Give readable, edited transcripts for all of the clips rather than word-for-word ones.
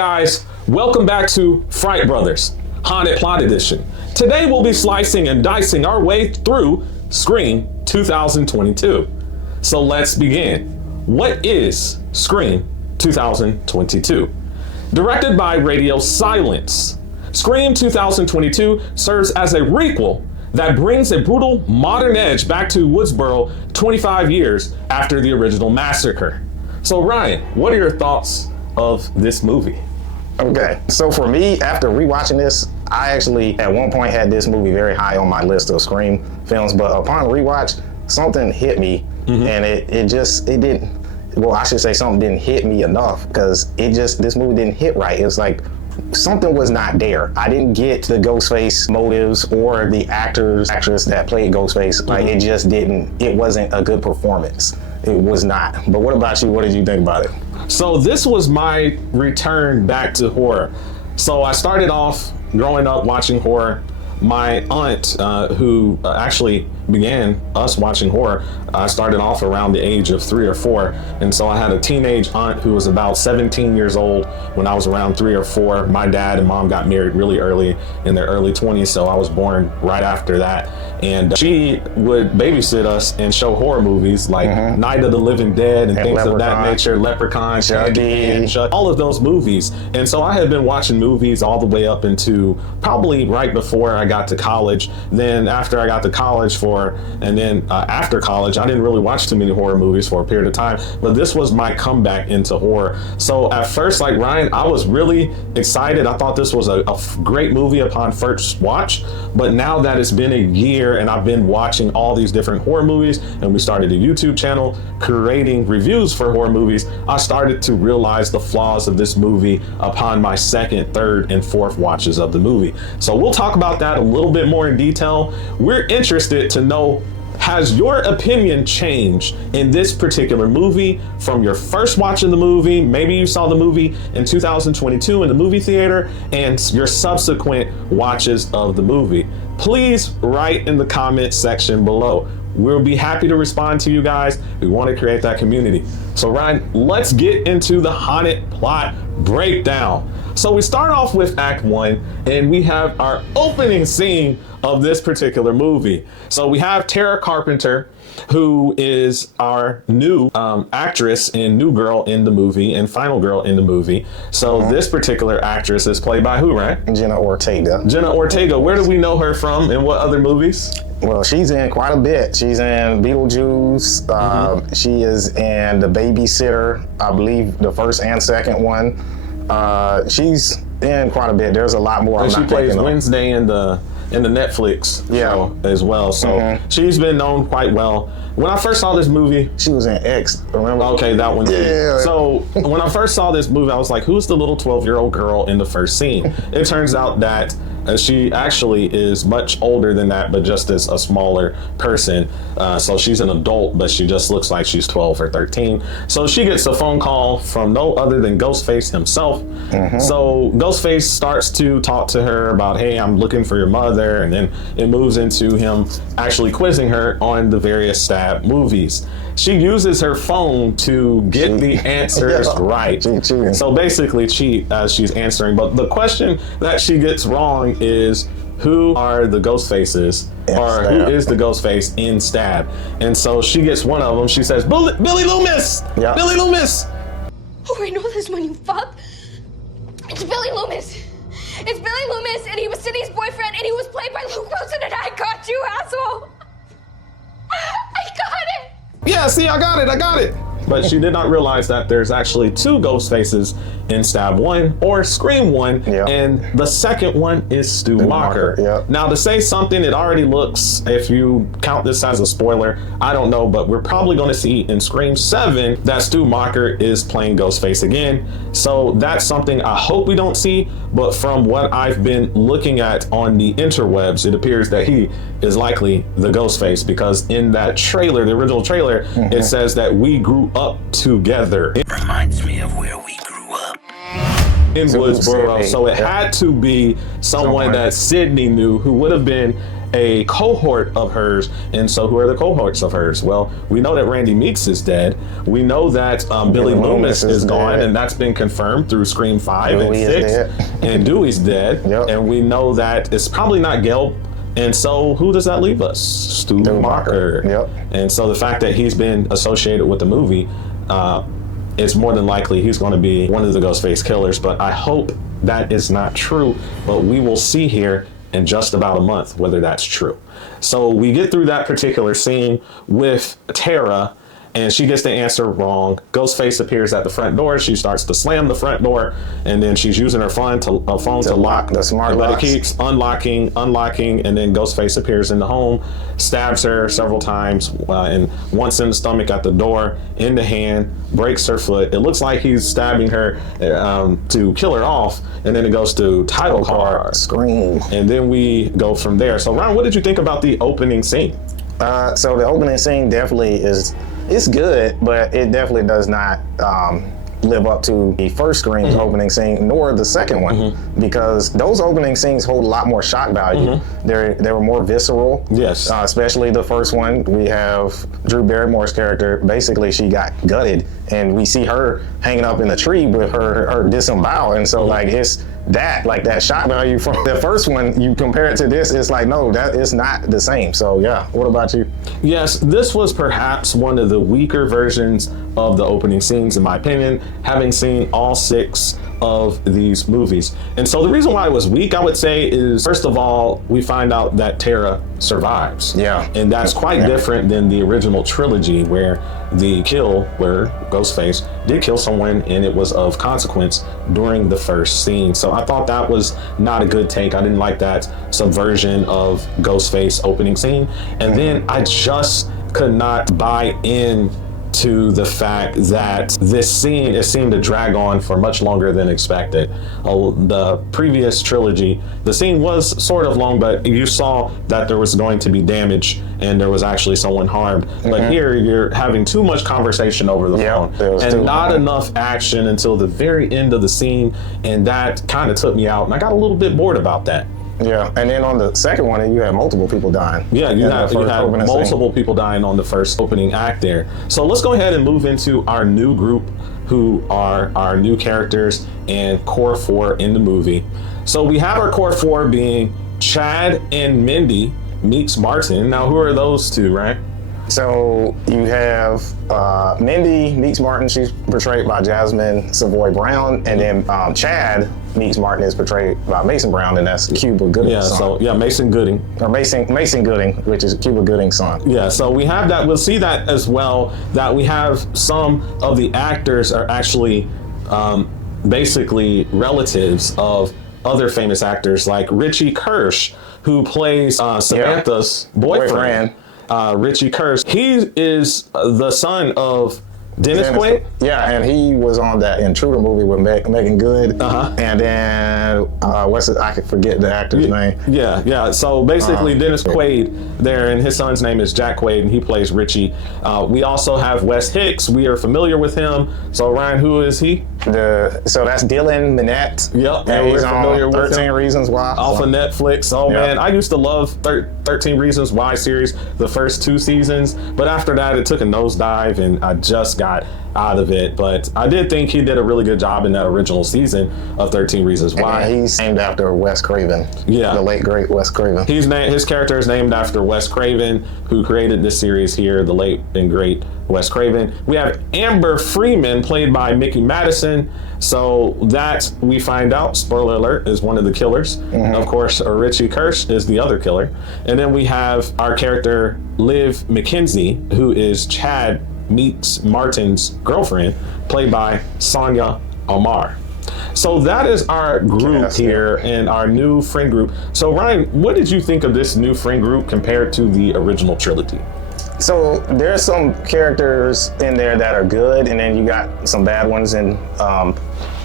guys, welcome back to Fright Brothers, Haunted Plot Edition. Today we'll be slicing and dicing our way through Scream 2022. So let's begin. What is Scream 2022? Directed by Radio Silence, Scream 2022 serves as a requel that brings a brutal modern edge back to Woodsboro 25 years after the original massacre. So Ryan, what are your thoughts of this movie? Okay, so for me, after rewatching this, I actually at one point had this movie very high on my list of Scream films, but upon rewatch, something hit me, and it didn't, well, I should say something didn't hit me enough, because this movie didn't hit right. It was like, something was not there. I didn't get the Ghostface motives or the actress that played Ghostface. Like, it wasn't a good performance. It was not. But what about you? What did you think about it? So this was my return back to horror. So I started off growing up watching horror. My aunt, who actually began us watching horror, started off around the age of 3 or 4. And so I had a teenage aunt who was about 17 years old when I was around 3 or 4. My dad and mom got married really early in their early 20s, so I was born right after that. And she would babysit us and show horror movies like Night of the Living Dead and things of that nature, Leprechaun, Chucky, all of those movies. And so I had been watching movies all the way up into probably right before I got to college. Then after I got to college after college, I didn't really watch too many horror movies for a period of time, but this was my comeback into horror. So at first, like Ryan, I was really excited. I thought this was a great movie upon first watch, but now that it's been a year and I've been watching all these different horror movies, and we started a YouTube channel creating reviews for horror movies, I started to realize the flaws of this movie upon my second, third, and fourth watches of the movie. So we'll talk about that a little bit more in detail. We're interested to know, has your opinion changed in this particular movie from your first watch of the movie? Maybe you saw the movie in 2022 in the movie theater, and your subsequent watches of the movie. Please write in the comment section below. We'll be happy to respond to you guys. We want to create that community. So Ryan, let's get into the haunted plot breakdown. So we start off with Act 1, and we have our opening scene of this particular movie. So we have Tara Carpenter, who is our new actress and new girl in the movie and final girl in the movie. So this particular actress is played by who, right? Jenna Ortega. Jenna Ortega. Where do we know her from, and what other movies? Well, she's in quite a bit. She's in Beetlejuice. She is in The Babysitter, I believe the first and second one. She's in quite a bit. There's a lot more. And she plays Wednesday in the Netflix show as well. So she's been known quite well. When I first saw this movie, she was in X, remember? Okay, that one too. Yeah. So when I first saw this movie, I was like, who's the little 12-year-old girl in the first scene? It turns out that she actually is much older than that, but just as a smaller person. So she's an adult, but she just looks like she's 12 or 13. So she gets a phone call from no other than Ghostface himself. So Ghostface starts to talk to her about, hey, I'm looking for your mother. And then it moves into him actually quizzing her on the various stab movies. She uses her phone to get the answers right. So basically cheat as she's answering. But the question that she gets wrong is, who are the ghost faces, or who is the ghost face in Stab? And so she gets one of them. She says, Billy Loomis! Billy Loomis! Oh, I know this one, you fuck. It's Billy Loomis. It's Billy Loomis, and he was Sydney's boyfriend, and he was played by Luke Wilson, and I got you, asshole. I got it. Yeah, see, I got it. But she did not realize that there's actually 2 ghost faces in Stab 1 or Scream 1, and the second one is Stu Macher. Now, to say something, it already looks, if you count this as a spoiler, I don't know, but we're probably going to see in Scream 7 that Stu Macher is playing Ghostface again. So that's something I hope we don't see, but from what I've been looking at on the interwebs, it appears that he is likely the Ghostface, because in that trailer, the original trailer, it says that we grew up together. It reminds me of where we grew up. In Woodsboro, so it had to be someone that Sydney knew, who would have been a cohort of hers. And so who are the cohorts of hers? Well, we know that Randy Meeks is dead. We know that Billy Loomis is gone, dead. and that's been confirmed through Scream 5 Dewey and 6. is dead. And Dewey's dead. Yep. And we know that it's probably not Gail. And so who does that leave us? Stu Macher. Yep. And so the fact that he's been associated with the movie, it's more than likely he's going to be one of the Ghostface killers. But I hope that is not true. But we will see here in just about a month whether that's true. So we get through that particular scene with Tara, and she gets the answer wrong. Ghostface appears at the front door. She starts to slam the front door, and then she's using her phone to lock the smart but it locks. keeps unlocking, and then Ghostface appears in the home, stabs her several times, and once in the stomach, at the door, in the hand, breaks her foot. It looks like he's stabbing her to kill her off, and then it goes to title card, Scream. and then we go from there. So Ron, what did you think about the opening scene? So the opening scene definitely it's good, but it definitely does not live up to the first Scream's opening scene, nor the second one, because those opening scenes hold a lot more shock value. They were more visceral. Yes. Especially the first one. We have Drew Barrymore's character. Basically, she got gutted, and we see her hanging up in the tree with her disemboweled, and so like it's that shock value from the first one, you compare it to this, it's like, no, that is not the same. So yeah, what about you? Yes, this was perhaps one of the weaker versions of the opening scenes, in my opinion, having seen all 6 of these movies. And so the reason why it was weak, I would say, is first of all, we find out that Tara survives. Yeah. And that's quite different than the original trilogy, where Ghostface did kill someone and it was of consequence during the first scene. So I thought that was not a good take. I didn't like that subversion of Ghostface opening scene. And then I just could not buy in to the fact that this scene, it seemed to drag on for much longer than expected. The previous trilogy, the scene was sort of long, but you saw that there was going to be damage and there was actually someone harmed. But here you're having too much conversation over the phone and not enough action until the very end of the scene, and that kind of took me out, and I got a little bit bored about that. Yeah, and then on the second one, you had multiple people dying. Yeah, you had multiple people dying on the first opening act there. So let's go ahead and move into our new group, who are our new characters and core 4 in the movie. So we have our core 4 being Chad and Mindy Meeks Martin. Now, who are those two, right? So you have Mindy Meeks Martin, she's portrayed by Jasmine Savoy Brown, and then Chad Meeks Martin is portrayed by Mason Brown, and that's Cuba Gooding's son. So Mason Gooding. Or Mason Gooding, which is Cuba Gooding's son. Yeah, so we have that. We'll see that as well, that we have some of the actors are actually basically relatives of other famous actors, like Richie Kirsch, who plays Samantha's boyfriend. Richie Kirsch. He is the son of Dennis Quaid? Yeah, and he was on that Intruder movie with Megan Good. And then, I could forget the actor's name. Yeah. So basically, Dennis Quaid there, and his son's name is Jack Quaid, and he plays Richie. We also have Wes Hicks. We are familiar with him. So Ryan, who is he? So that's Dylan Minnette. Yep, and we're he's familiar on with 13 Reasons Why. Off of Netflix. Oh man, I used to love 13 Reasons Why series, the first 2 seasons, but after that it took a nosedive and I just got out of it. But I did think he did a really good job in that original season of 13 Reasons Why. And he's named after Wes Craven. Yeah. The late great Wes Craven. His character is named after Wes Craven, who created this series here, the late and great Wes Craven. We have Amber Freeman, played by Mickey Madison. So that, we find out, spoiler alert, is one of the killers. Of course, Richie Kirsch is the other killer. And then we have our character, Liv McKenzie, who is Chad Meeks Martin's girlfriend, played by Sonia Omar. So that is our group here and our new friend group. So Ryan, what did you think of this new friend group compared to the original trilogy? So there's some characters in there that are good, and then you got some bad ones. And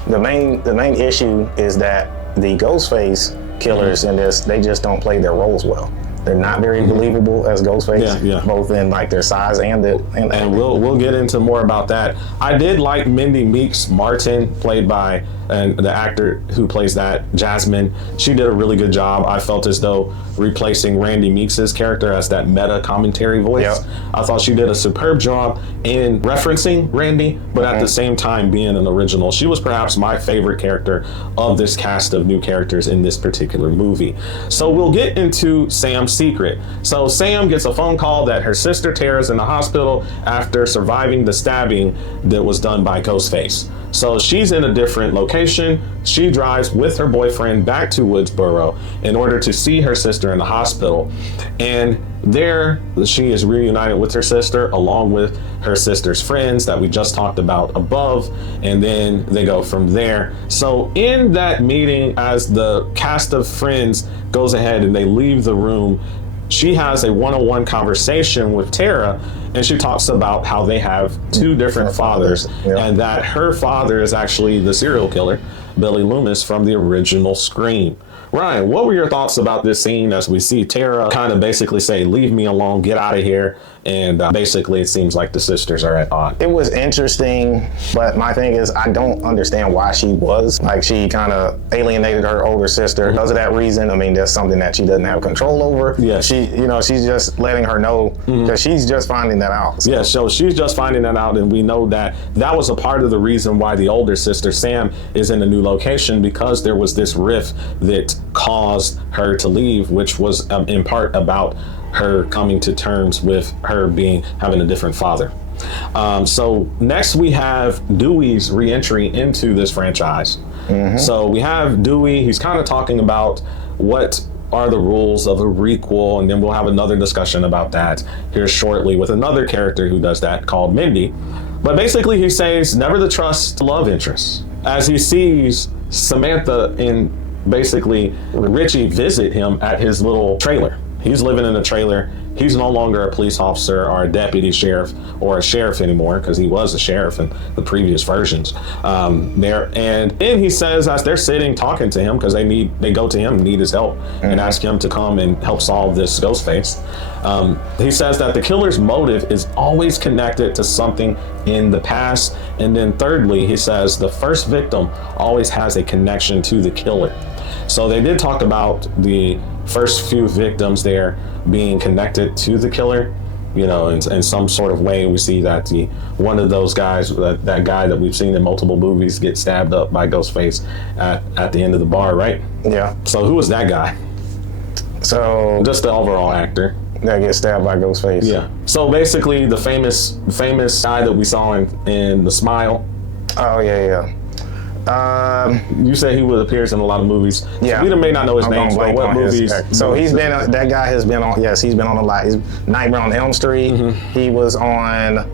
the main issue is that the Ghostface killers in this, they just don't play their roles well. They're not very believable as Ghostface, both in like their size and we'll get into more about that. I did like Mindy Meeks Martin, played by and the actor who plays that, Jasmine, she did a really good job. I felt as though replacing Randy Meeks's character as that meta commentary voice. Yep. I thought she did a superb job in referencing Randy, but at the same time being an original. She was perhaps my favorite character of this cast of new characters in this particular movie. So we'll get into Sam's secret. So Sam gets a phone call that her sister Tara's in the hospital after surviving the stabbing that was done by Ghostface. So she's in a different location. She drives with her boyfriend back to Woodsboro in order to see her sister in the hospital. And there she is reunited with her sister along with her sister's friends that we just talked about above. And then they go from there. So in that meeting, as the cast of friends goes ahead and they leave the room, she has a one-on-one conversation with Tara, and she talks about how they have two different fathers, and that her father is actually the serial killer, Billy Loomis, from the original Scream. Ryan, what were your thoughts about this scene as we see Tara kind of basically say, leave me alone, get out of here, and basically it seems like the sisters are at odds? It was interesting, but my thing is I don't understand why she was. Like, she kind of alienated her older sister because of that reason. I mean, that's something that she doesn't have control over. Yeah. She, you know, she's just letting her know because she's just finding that out. So. Yeah, so she's just finding that out, and we know that that was a part of the reason why the older sister, Sam, is in a new location, because there was this rift that caused her to leave, which was in part about her coming to terms with her having a different father. So next we have Dewey's re-entry into this franchise. So we have Dewey. He's kind of talking about what are the rules of a requel, and then we'll have another discussion about that here shortly with another character who does that called Mindy. But basically he says never to trust love interests, as he sees Samantha and basically Richie visit him at his little trailer. He's living in a trailer. He's no longer a police officer or a deputy sheriff or a sheriff anymore, because he was a sheriff in the previous versions there. And then he says, as they're sitting talking to him, because they go to him and need his help and ask him to come and help solve this Ghostface. He says that the killer's motive is always connected to something in the past. And then thirdly, he says the first victim always has a connection to the killer. So they did talk about the first few victims there being connected to the killer, you know, in some sort of way. We see that one of those guys, that guy that we've seen in multiple movies, get stabbed up by Ghostface at the end of the bar, right? Yeah. So who was that guy? So just the overall actor that gets stabbed by Ghostface. Yeah. So basically the famous guy that we saw in The Smile. Oh yeah. You say he appears in a lot of movies. Yeah. So we may not know his name, but what movies? So that guy has been on, he's been on a lot. He's Nightmare on Elm Street. He was on,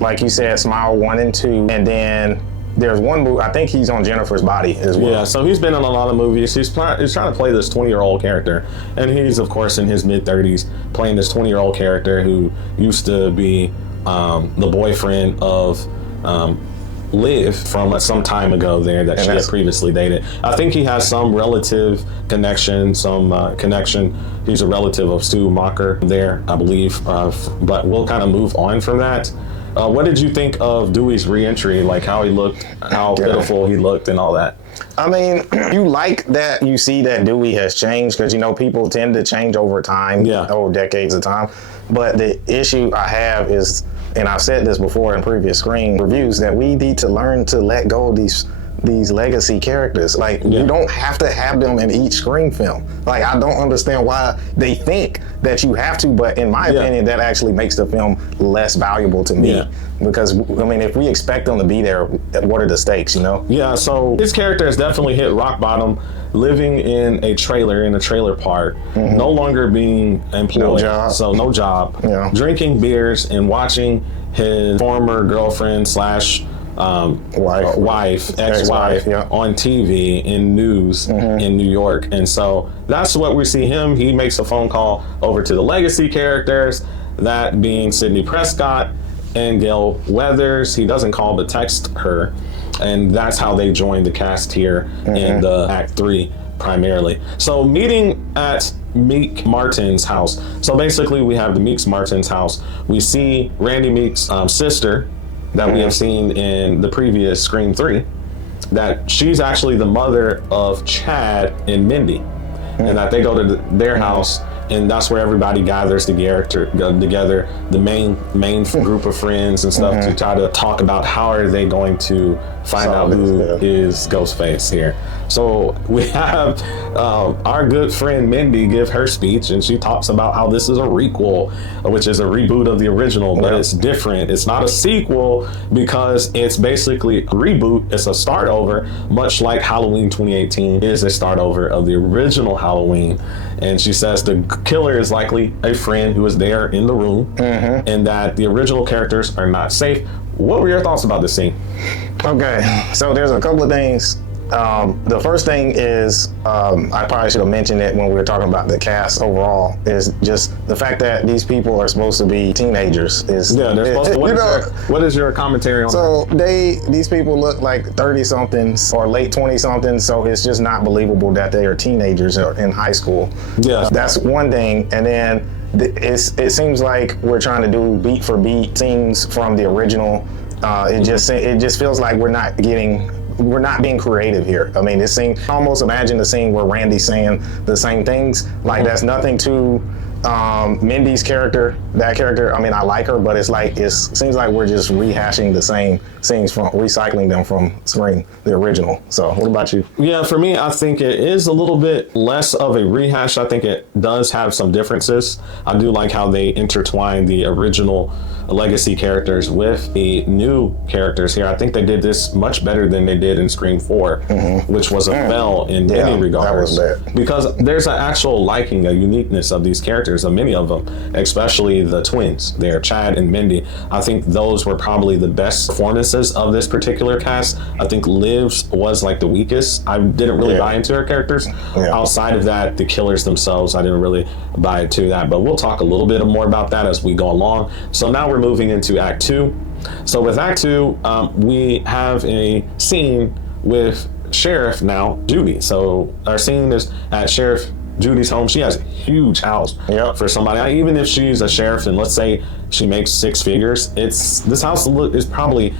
like you said, Smile 1 and 2. And then there's one movie, I think he's on Jennifer's Body as well. Yeah, so he's been in a lot of movies. He's trying to play this 20-year-old character. And he's, of course, in his mid-30s, playing this 20-year-old character who used to be the boyfriend of Liv from some time ago there that she had previously dated. I think he has some relative connection, He's a relative of Stu Macher there, I believe. But we'll kind of move on from that. What did you think of Dewey's re-entry? Like how he looked, how pitiful he looked and all that? I mean, you like that you see that Dewey has changed, because, you know, people tend to change over time, over decades of time. But the issue I have is, and I've said this before in previous Scream reviews, that we need to learn to let go of these legacy characters. Like, you don't have to have them in each Scream film. Like, I don't understand why they think that you have to, but in my opinion, that actually makes the film less valuable to me. Because, I mean, if we expect them to be there, what are the stakes, you know? Yeah, so his character has definitely hit rock bottom, living in a trailer park, no longer being employed. No job. Drinking beers and watching his former girlfriend slash ex-wife on TV in news in New York. And so that's what we see him. He makes a phone call over to the legacy characters, that being Sidney Prescott and Gail Weathers. He doesn't call but text her. And that's how they join the cast here in the Act 3 primarily. So meeting at Meek Martin's house. So basically we have the Meek Martin's house. We see Randy Meek's sister that we have seen in the previous Scream 3. that she's actually the mother of Chad and Mindy, and that they go to their house, and that's where everybody gathers together, the main group of friends and stuff, to try to talk about how are they going to find out who is Ghostface here. So we have our good friend Mindy give her speech, and she talks about how this is a requel, which is a reboot of the original, but it's different. It's not a sequel because it's basically a reboot. It's a start over, much like Halloween 2018 is a start over of the original Halloween. And she says the killer is likely a friend who was there in the room, and that the original characters are not safe. What were your thoughts about this scene? Okay, so there's a couple of things. The first thing is, I probably should have mentioned it when we were talking about the cast overall, is just the fact that these people are supposed to be teenagers. They're supposed to. What is your commentary on that? So these people look like 30-somethings or late 20-somethings, so it's just not believable that they are teenagers or in high school. Yeah. That's one thing. And then it seems like we're trying to do beat for beat scenes from the original. It just feels like we're not being creative here. I mean, this scene, almost imagine the scene where Randy's saying the same things. Like, that's nothing to Mindy's character, that character. I mean, I like her, but it seems like we're just rehashing the same scenes from, recycling them from Scream, the original. So what about you? Yeah, for me, I think it is a little bit less of a rehash. I think it does have some differences. I do like how they intertwine the original legacy characters with the new characters here. I think they did this much better than they did in Scream 4, which was a fail in many regards. That was bad. Because there's an actual liking, a uniqueness of these characters, of many of them, especially the twins there, Chad and Mindy. I think those were probably the best performances of this particular cast. I think Liv's was like the weakest. I didn't really buy into her characters. Outside of that, the killers themselves, I didn't really buy into that. But we'll talk a little bit more about that as we go along. So now we're moving into Act 2. So with Act 2, we have a scene with Sheriff now, Judy. So our scene is at Sheriff Judy's home. She has a huge house for somebody. Even if she's a sheriff and let's say she makes 6 figures, this house is probably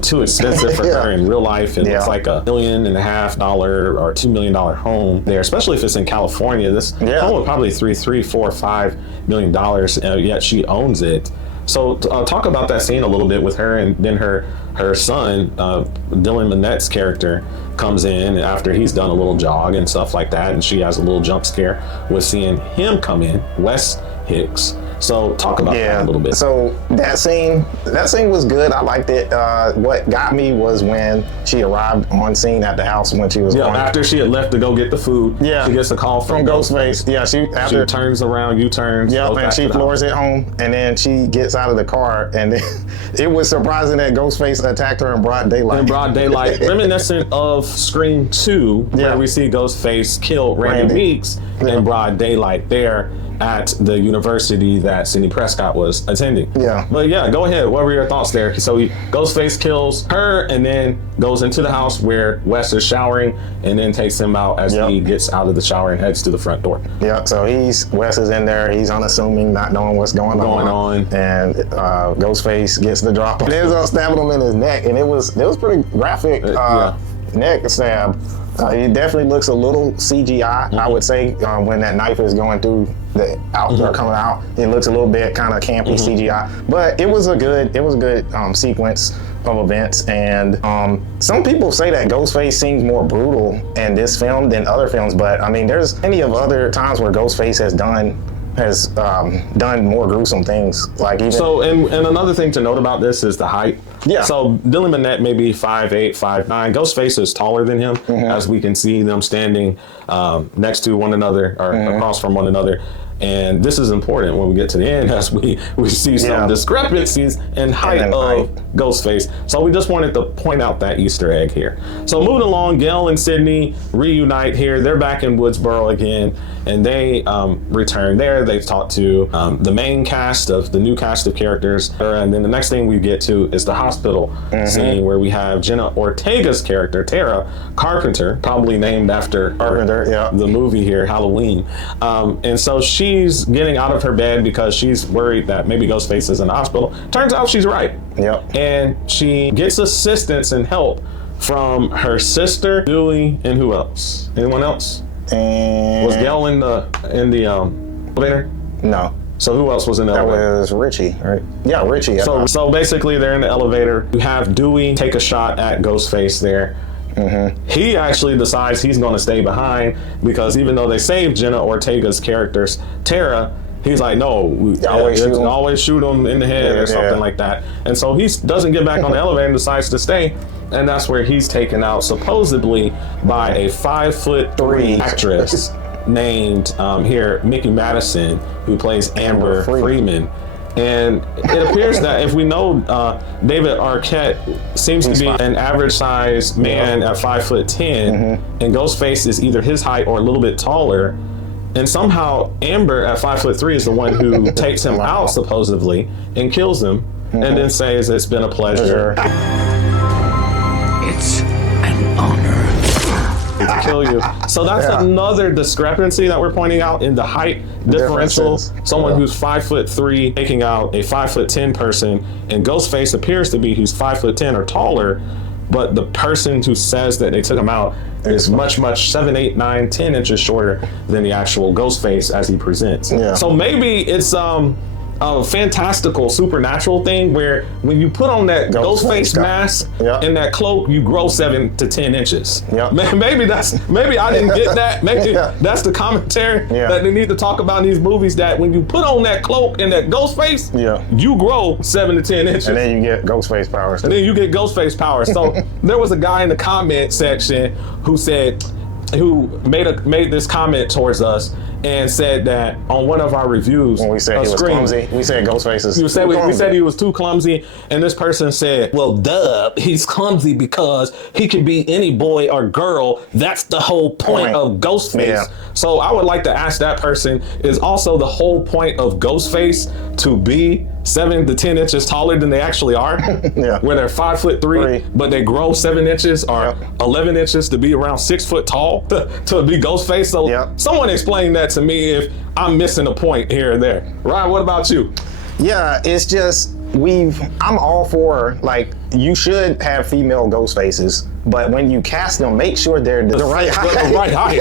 too expensive for her in real life. It looks like $1.5 million or $2 million home there, especially if it's in California. This home would probably $3, $4, $5 million, yet she owns it. So talk about that scene a little bit with her, and then her son, Dylan Minnette's character, comes in after he's done a little jog and stuff like that, and she has a little jump scare with seeing him come in, Wes Hicks. So talk about that a little bit. So that scene was good. I liked it. What got me was when she arrived on scene at the house when she was going. After she had left to go get the food. She gets a call from Ghostface. She turns around, U-turns. And she floors it home, and then she gets out of the car, and then it was surprising that Ghostface attacked her in broad daylight. Reminiscent of Scream 2, where we see Ghostface kill Randy Meeks in broad daylight there at the university that Sidney Prescott was attending. But go ahead. What were your thoughts there? So Ghostface kills her and then goes into the house where Wes is showering, and then takes him out as he gets out of the shower and heads to the front door. So Wes is in there. He's uneassuming, not knowing what's going on. And Ghostface gets the drop. It ends up stabbing him in his neck, and it was pretty graphic neck stab. It definitely looks a little CGI, I would say, when that knife is going through the outdoor coming out. It looks a little bit kind of campy CGI, but it was a good sequence of events. And some people say that Ghostface seems more brutal in this film than other films, but I mean, there's plenty of other times where Ghostface has done more gruesome things. Like even and another thing to note about this is the height. So Dylan Minnette may be 5'8", 5'9". Ghostface is taller than him, as we can see them standing next to one another or across from one another. And this is important when we get to the end, as we see some discrepancies in height of Ghostface. So we just wanted to point out that Easter egg here. So moving along, Gail and Sydney reunite here. They're back in Woodsboro again, and they return there. They've talked to the main cast of the new cast of characters. And then the next thing we get to is the hospital scene, where we have Jenna Ortega's character, Tara Carpenter, probably named after the movie here, Halloween. And so she's getting out of her bed because she's worried that maybe Ghostface is in the hospital. Turns out she's right. And she gets assistance and help from her sister, Dewey, and who else? Anyone else? And Was Gail in the elevator? no. So who else was in the That elevator? was Richie, right? Yeah, Richie. So basically, they're in the elevator. You have Dewey take a shot at Ghostface there. He actually decides he's going to stay behind because even though they saved Jenna Ortega's character's Tara, he's like, no, always shoot him in the head or something like that. And so he doesn't get back on the elevator and decides to stay. And that's where he's taken out supposedly by a 5'3" actress named here Mickey Madison, who plays Amber Freeman. And it appears that if we know David Arquette seems to be an average sized man at 5'10", and Ghostface is either his height or a little bit taller. And somehow Amber at 5'3" is the one who takes him out supposedly and kills him, and then says it's been a pleasure. It's an honor. To kill you. So that's another discrepancy that we're pointing out in the height differential. Someone who's 5'3" taking out a 5'10" person, and Ghostface appears to be who's 5'10" or taller, but the person who says that they took him out is much 7, 8, 9, 10 inches shorter than the actual Ghostface as he presents. So maybe it's a fantastical supernatural thing where when you put on that Ghostface mask and that cloak, you grow 7 to 10 inches. Maybe I didn't get that. Maybe that's the commentary that they need to talk about in these movies, that when you put on that cloak and that Ghostface, you grow 7 to 10 inches. And then you get Ghostface powers. And then you get Ghostface powers. So there was a guy in the comment section who made this comment towards us and said that on one of our reviews, when we said he was clumsy, we said Ghostface is we said he was too clumsy, and this person said, well, duh, he's clumsy because he can be any boy or girl. That's the whole point of Ghostface. So I would like to ask that person, is also the whole point of Ghostface to be 7 to 10 inches taller than they actually are? Where they're 5'3", but they grow 7 inches or 11 inches to be around 6 foot tall to be Ghostface. So someone explain that to me if I'm missing a point here and there. Ryan, what about you? Yeah, it's just I'm all for, like, you should have female ghost faces, but when you cast them, make sure they're the right height. The right height.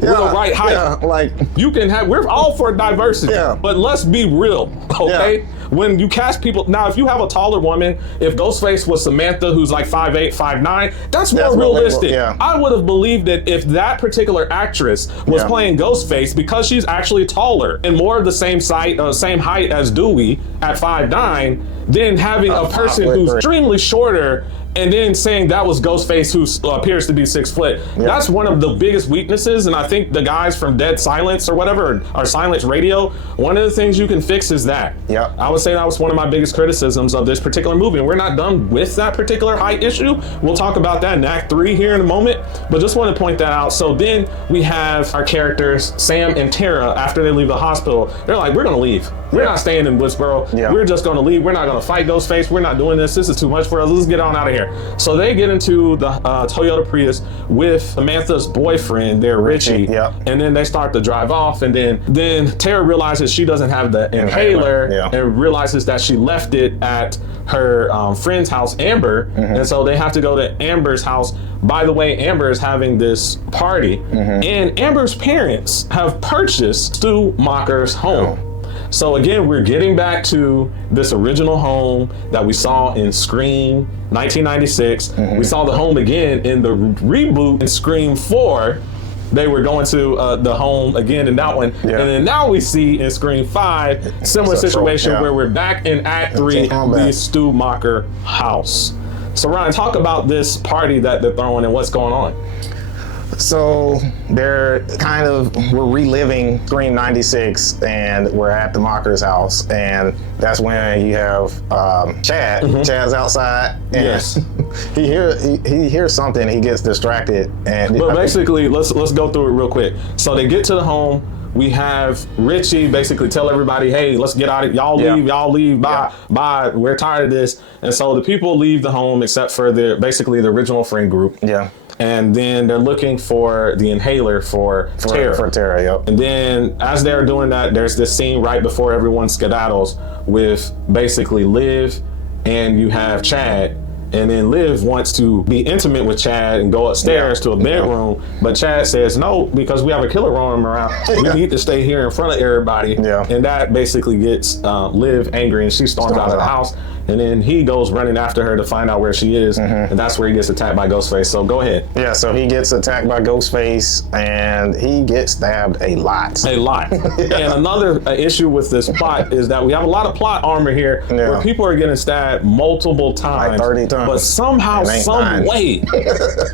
The right height. Like, you can have, we're all for diversity, but let's be real, okay? When you cast people, now if you have a taller woman, if Ghostface was Samantha, who's like 5'8", 5'9", that's more realistic. I would have believed that if that particular actress was playing Ghostface, because she's actually taller and more of the same height as Dewey at 5'9", then having a person who's extremely shorter and then saying that was Ghostface, who appears to be 6 foot. That's one of the biggest weaknesses, and I think the guys from Dead Silence or whatever, or Silence Radio, one of the things you can fix is that. I would say that was one of my biggest criticisms of this particular movie, and we're not done with that particular height issue. We'll talk about that in Act 3 here in a moment, but just want to point that out. So then we have our characters, Sam and Tara, after they leave the hospital, they're like, we're gonna leave. We're not staying in Woodsboro. We're just gonna leave. We're not gonna fight Ghostface. We're not doing this. This is too much for us. Let's get on out of here. So they get into the Toyota Prius with Samantha's boyfriend there, Richie, and then they start to drive off, and then Tara realizes she doesn't have the inhaler and realizes that she left it at her friend's house, Amber, and so they have to go to Amber's house. By the way, Amber is having this party, and Amber's parents have purchased Stu Macher's home. So again, we're getting back to this original home that we saw in Scream 1996. We saw the home again in the reboot in Scream 4. They were going to the home again in that one. And then now we see in Scream 5, similar situation where we're back in Act 3, the Stu Macher house. So Ryan, talk about this party that they're throwing and what's going on. So we're reliving Scream 96, and we're at the Macher's house, and that's when you have Chad. Chad's outside, and he hears something. He gets distracted, and but basically, let's go through it real quick. So they get to the home. We have Richie basically tell everybody, hey, let's get out of y'all leave, bye, we're tired of this. And so the people leave the home except for the original friend group. And then they're looking for the inhaler for Tara. And then as they're doing that, there's this scene right before everyone skedaddles with basically Liv, and you have Chad. And then Liv wants to be intimate with Chad and go upstairs to a bedroom, but Chad says no because we have a killer roaming around. We need to stay here in front of everybody. And that basically gets Liv angry, and she storms out of the house. And then he goes running after her to find out where she is, and that's where he gets attacked by Ghostface. So go ahead. Yeah, so he gets attacked by Ghostface, and he gets stabbed a lot. A lot. And another issue with this plot is that we have a lot of plot armor here where people are getting stabbed multiple times. Like 30 times. But somehow, some way,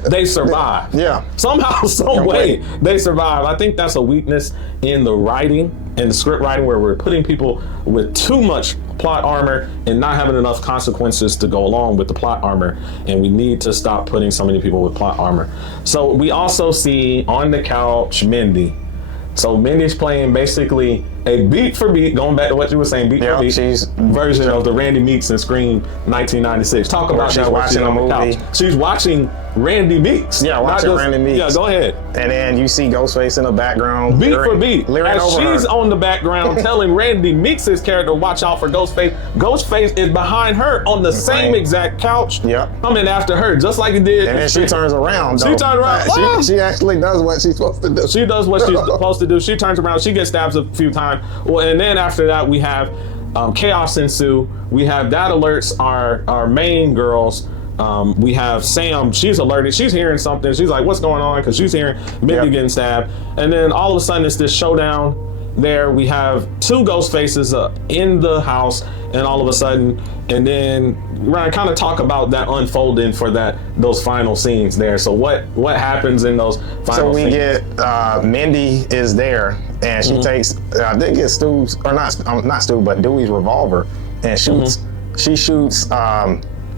they survive. Somehow, some way, they survive. I think that's a weakness in the writing and the script writing, where we're putting people with too much plot armor and not having enough consequences to go along with the plot armor, and we need to stop putting so many people with plot armor. So we also see on the couch Mindy. So Mindy's playing basically a beat for beat, going back to what you were saying, beat for beat version of the Randy Meeks in Scream 1996. Talk about she's watching a movie. She's watching Randy Meeks. Yeah, watching Randy Meeks. Yeah, go ahead. And then you see Ghostface in the background. Beat for beat. As she's on the background telling Randy Meeks' character, watch out for Ghostface. Ghostface is behind her on the same exact couch, coming after her, just like he did. And then she turns around. She turns around. She actually does what she's supposed to do. She does what she's supposed to do. She turns around. She gets stabbed a few times. Well, and then after that, we have chaos ensue. We have that alerts our main girls. We have Sam. She's alerted. She's hearing something. She's like, "What's going on?" Because she's hearing Mindy getting stabbed. And then all of a sudden, it's this showdown. There we have two ghost faces in the house, and all of a sudden, and then we're gonna kind of talk about that unfolding for those final scenes there. So what happens in those final scenes? So we get Mindy is there, and she takes I think it's Stu's, or not Stu, but Dewey's revolver, and shoots. She shoots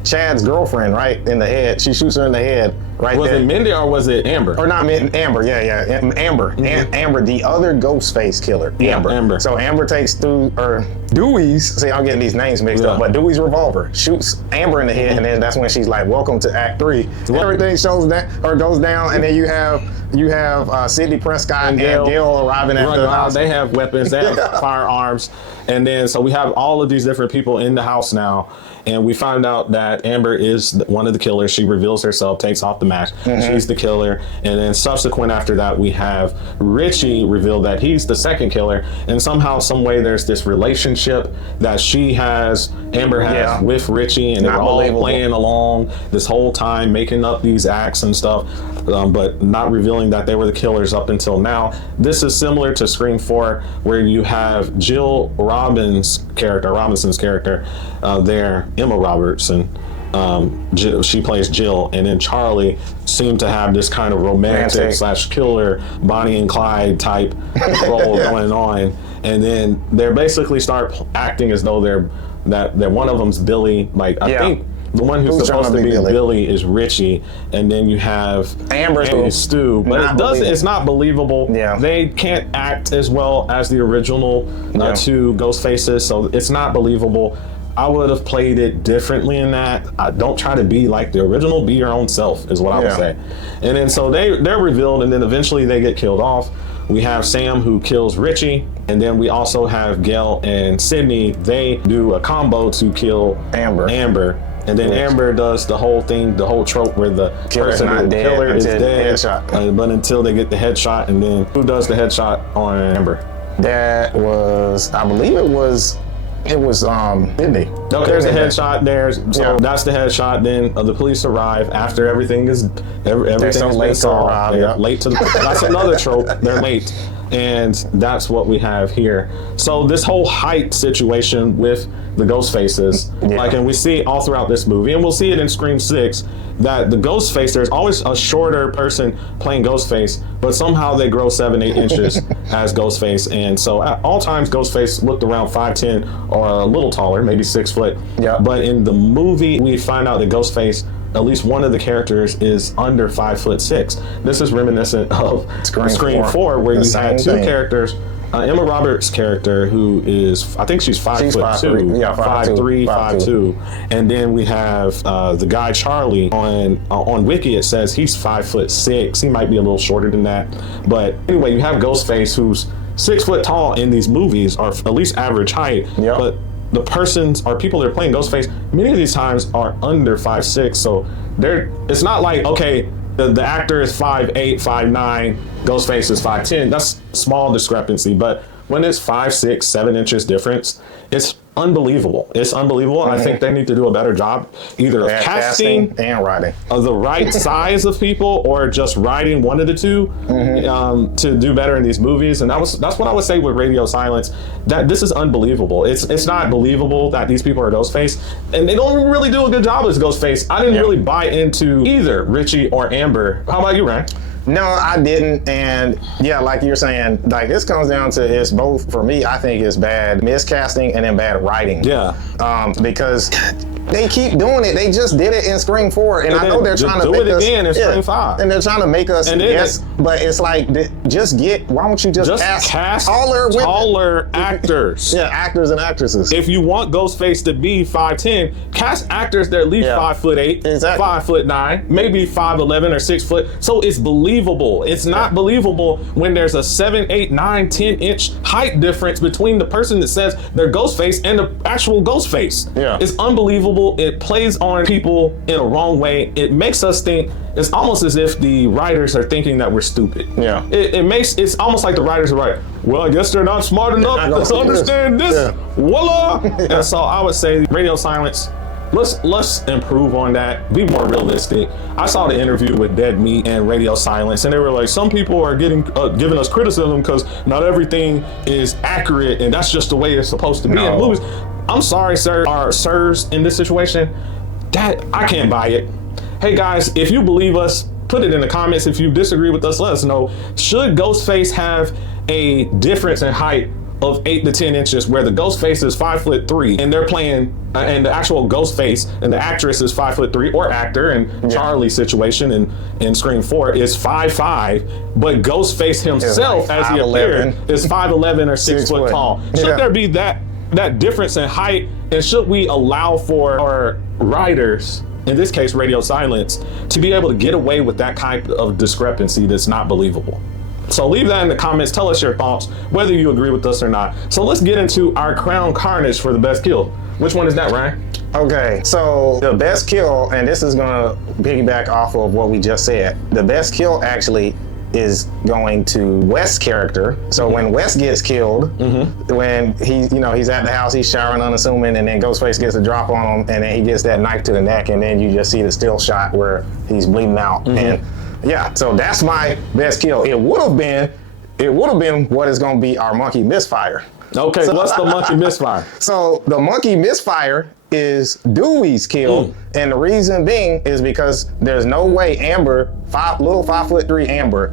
Chad's girlfriend right in the head. She shoots her in the head right there. Was it Mindy or was it Amber? Or not Amber, Amber. Amber, the other Ghostface killer. Amber. So Amber takes Dewey's, see, I'm getting these names mixed up, but Dewey's revolver shoots Amber in the head, and then that's when she's like, "Welcome to Act 3. Everything goes down, and then you have Sidney Prescott and Gail arriving at the house. They have weapons, they have firearms, and then so we have all of these different people in the house now. And we find out that Amber is one of the killers. She reveals herself, takes off the mask. She's the killer. And then subsequent after that, we have Richie reveal that he's the second killer. And somehow, some way, there's this relationship that Amber has with Richie. And they're all playing along this whole time, making up these acts and stuff, but not revealing that they were the killers up until now. This is similar to Scream 4, where you have Jill Robinson's character there, Emma Robertson. She plays Jill, and then Charlie seemed to have this kind of romantic / killer Bonnie and Clyde type role going on, and then they basically start acting as though they're one of them's Billy. Like I think the one who's supposed to be Billy is Richie, and then you have Amber and Stu, but it's not believable. They can't act as well as the original two ghost faces, so it's not believable. I would have played it differently in that. Don't try to be like the original, be your own self is what I would say. And then so they're revealed, and then eventually they get killed off. We have Sam who kills Richie, and then we also have Gail and Sydney. They do a combo to kill Amber. And then Amber does the whole thing, the whole trope where the killer is dead, but until they get the headshot, and then who does the headshot on Amber? That was, I believe it was Sydney. Okay, there's a headshot there. So that's the headshot. Then the police arrive after everything is late to arrive. They're late to that's another trope. They're late. And that's what we have here. So this whole height situation with the ghost faces, and we see all throughout this movie, and we'll see it in Scream 6, that the ghost face, there's always a shorter person playing Ghostface, but somehow they grow 7-8 inches as Ghostface. And so at all times, Ghostface looked around 5'10" or a little taller, maybe 6 foot. But in the movie, we find out that Ghostface, at least one of the characters, is under 5'6". This is reminiscent of Scream 4, where you had two characters. Emma Roberts' character, who is, I think she's 5'2", 5'3", 5'2", and then we have the guy Charlie. On Wiki it says he's 5'6". He might be a little shorter than that, but anyway, you have Ghostface, who's 6 foot tall in these movies, or at least average height. But the persons or people that are playing Ghostface, many of these times are under 5'6", so it's not like, okay, the actor is 5'8", 5'9", Ghostface is 5'10", that's small discrepancy, but when it's 5, 6, 7 inches difference, it's unbelievable. It's unbelievable, and I think they need to do a better job either of casting and writing of the right size of people, or just writing one of the two to do better in these movies. And that's what I would say with Radio Silence. That this is unbelievable. It's not believable that these people are Ghostface, and they don't really do a good job as Ghostface. I didn't really buy into either Richie or Amber. How about you, Ryan? No, I didn't. And yeah, like you're saying, like this comes down to it's both, for me, I think it's bad miscasting and then bad writing. Yeah. Because they keep doing it. They just did it in Scream 4, and I know they're trying to make us do it again in Scream 5. And they're trying to make us guess, but it's like, why don't you just cast taller actors? Yeah, actors and actresses. If you want Ghostface to be 5'10", cast actors that are at least 5'8", exactly. 5'9", maybe 5'11" or 6 foot. So it's believable. It's not believable when there's a 7, 8, 9, 10 inch height difference between the person that says they're Ghostface and the actual Ghostface. Yeah. It's unbelievable. It plays on people in a wrong way. It makes us think, it's almost as if the writers are thinking that we're stupid. Yeah. It's almost like the writers are right. Well, I guess they're not smart enough to understand this. Yeah. Voila! And so I would say Radio Silence, let's improve on that. Be more realistic. I saw the interview with Dead Meat and Radio Silence, and they were like, some people are giving us criticism because not everything is accurate, and that's just the way it's supposed to be in movies. I'm sorry, sir, or sirs, in this situation, that I can't buy it. Hey guys, if you believe us, put it in the comments. If you disagree with us, let us know. Should Ghostface have a difference in height of 8 to 10 inches, where the Ghostface is 5'3", and they're playing, and the actual Ghostface and the actress is 5'3", or actor, and Charlie's situation in Scream 4 is 5'5", but Ghostface himself, like as he appeared, is 5'11" or 6 foot tall. Should there be that difference in height, and should we allow for our writers, in this case Radio Silence, to be able to get away with that kind of discrepancy that's not believable? So leave that in the comments. Tell us your thoughts, whether you agree with us or not. So let's get into our crown Carnage for the best kill. Which one is that, Ryan? Okay, so the best kill, and this is gonna piggyback off of what we just said. The best kill actually is going to Wes's character. So when Wes gets killed, when he's at the house, he's showering unassuming, and then Ghostface gets a drop on him, and then he gets that knife to the neck, and then you just see the still shot where he's bleeding out. And yeah, so that's my best kill. It would have been what is going to be our monkey Misfire. Okay, so what's the monkey Misfire? So the monkey Misfire is Dewey's kill, and the reason being is because there's no way Amber, little 5'3" Amber,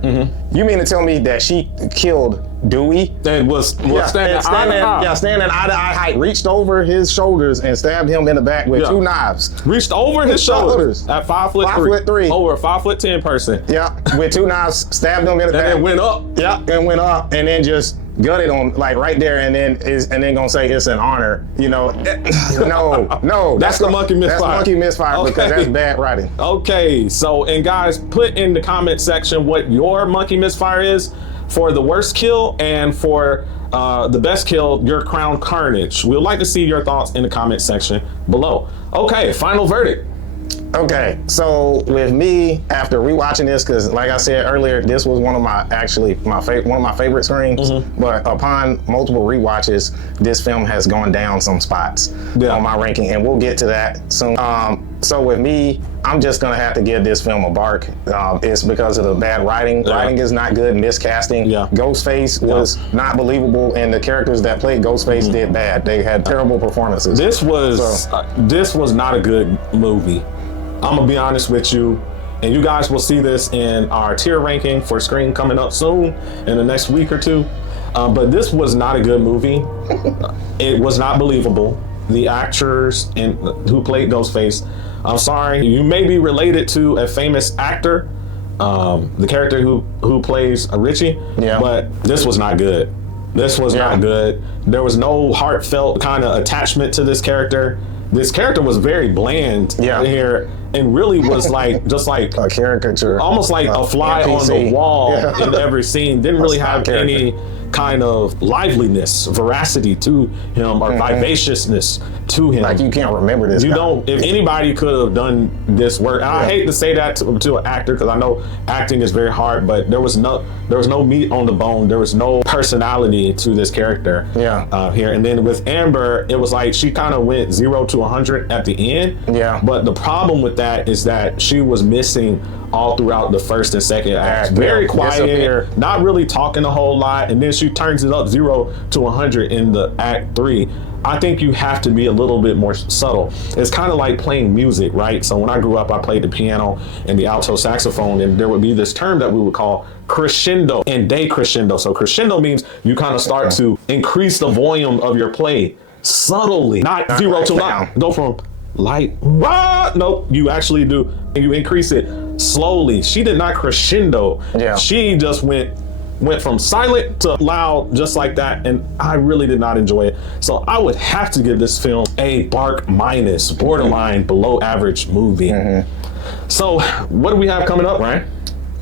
you mean to tell me that she killed Dewey? And was standing eye to eye height, reached over his shoulders and stabbed him in the back with 2 knives. Reached over his shoulders at 5'3", over a 5'10" person. Yeah, with 2 knives, stabbed him in the back. And then went up. Yeah, and went up, and then just gutted on like right there, and then gonna say it's an honor. No, that's the monkey Misfire. That's monkey Misfire, because that's bad writing. Okay, so, and guys, put in the comment section what your monkey Misfire is for the worst kill, and for the best kill, your crown Carnage. We'd like to see your thoughts in the comment section below. Okay, final verdict. Okay, so with me, after rewatching this, because like I said earlier, this was one of my favorite screams. But upon multiple rewatches, this film has gone down some spots on my ranking, and we'll get to that soon. So with me, I'm just gonna have to give this film a bark. It's because of the bad writing. Writing is not good. Miscasting. Ghostface was not believable, and the characters that played Ghostface did bad. They had terrible performances. This was not a good movie. I'm gonna be honest with you, and you guys will see this in our tier ranking for Scream coming up soon in the next week or two. But this was not a good movie. It was not believable. The actors who played Ghostface, I'm sorry, you may be related to a famous actor, the character who plays Richie, but this was not good. This was not good. There was no heartfelt kind of attachment to this character. This character was very bland here, and really was like just like a caricature, almost like a fly NPC on the wall in every scene. Didn't really have any kind of liveliness, veracity to him, or vivaciousness to him. Like you can't remember this. You guy. don't. If anybody could have done this work, and I hate to say that to an actor because I know acting is very hard, but there was no meat on the bone. There was no personality to this character. Here, and then with Amber, it was like she kind of went 0 to 100 at the end. Yeah. But the problem with that is that she was missing all throughout the first and second act. Very quiet, not really talking a whole lot, and then she turns it up 0 to 100 in the act 3. I think you have to be a little bit more subtle. It's kind of like playing music, right? So when I grew up, I played the piano and the alto saxophone, and there would be this term that we would call crescendo and decrescendo. So crescendo means you kind of start to increase the volume of your play subtly, not 0 to 9. Go from light, no, you actually do, and you increase it slowly. She did not crescendo. She just went from silent to loud just like that, and I really did not enjoy it. So I would have to give this film a bark minus, borderline below average movie. So what do we have coming up, Ryan?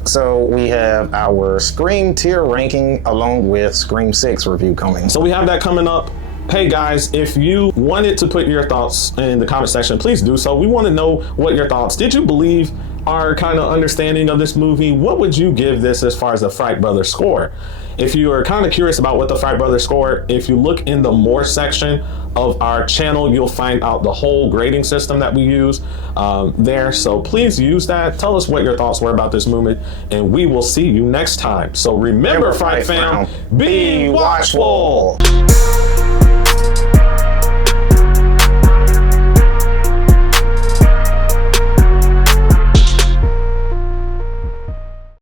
So we have our Scream tier ranking along with Scream 6 review coming. So we have that coming up. Hey guys, if you wanted to put your thoughts in the comment section, please do so. We want to know what your thoughts. Did you believe our kind of understanding of this movie? What would you give this as far as the Fright Brothers score? If you are kind of curious about what the Fright Brothers score, if you look in the more section of our channel, you'll find out the whole grading system that we use there. So please use that. Tell us what your thoughts were about this movie, and we will see you next time. So remember, Fright fam, be watchful.